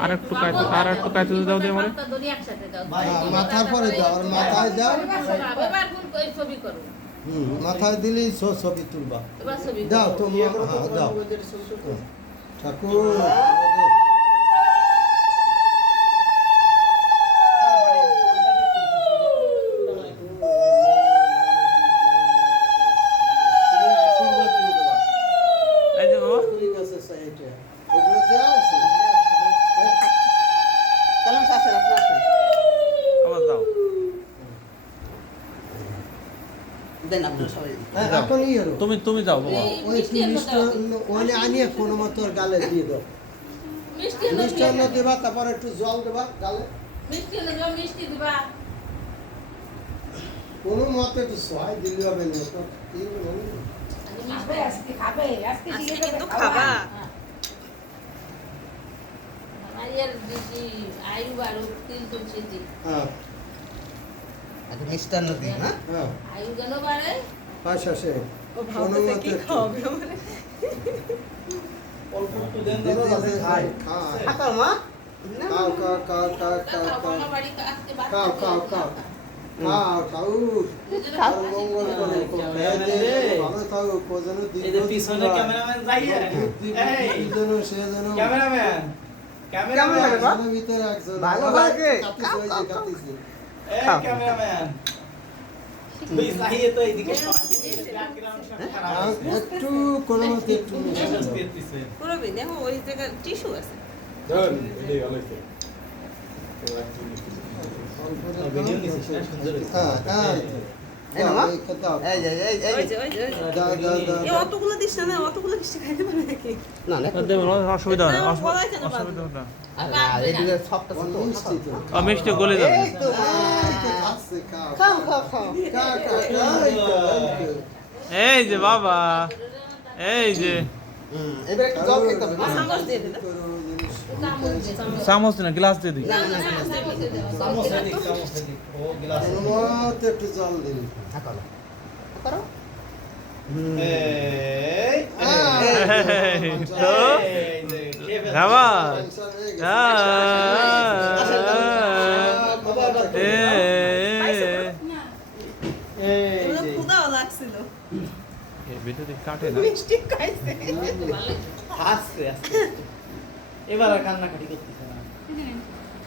আরেকটু কাইতে দাও দিয়ে মানে মাথার পরে দাও আর মাথায় দাও মাথায় দিলেই ছবি তুলবা দাও তুমি দাও ঠাকুর তুমি যাও বাবা ওখানে আনিয়ে কোনো মতো গালে দিয়ে দাও মিষ্টান্ন দেবা তারপর একটু জল দেবা গালে কোনো মতো একটু সহায় দিলে হবে না মিষ্টান্ন দিই হ্যাঁ আয়ু কেন বাড়ে আচ্ছা সে কোনো মতে খাওয়াবে মানে অল্প একটু দেন দাদা যাতে খায় খাও মা খাও মঙ্গল করো ভালো থাকো কোজন দিন এই যে পিছনে ক্যামেরাম্যান যাইয়ে এই যেন সে যেন ক্যামেরাম্যান ভিতরে একজন ভালো লাগে কাটিছে এই ক্যামেরাম্যান একটু কোনো মতে একটু দেখো ওই জায়গায় টিস্যু আছে অতগুলো দিস না অতগুলো দিস খাইতে পারবে নাকি অসুবিধা মিষ্টি গলে যাবে এই যে বাবা এই যে চামচ না গ্লাস দিয়ে দিই একটু জল দিন এবার আর কান্নাকাটি করতেছে না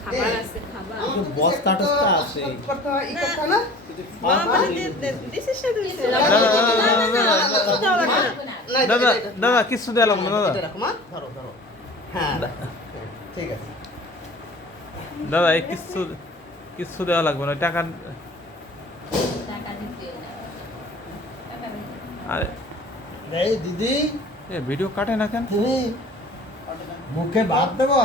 খাবার আছে খাবার বস কাটসটা আছে দাদা কিছু দেওয়া লাগবে না দাদা হ্যাঁ ঠিক আছে দাদা এই কিছু দেওয়া লাগবে না টাকা আরে এই দিদি ভিডিও কাটে না কেন তুমি মুখে ভাত দেবো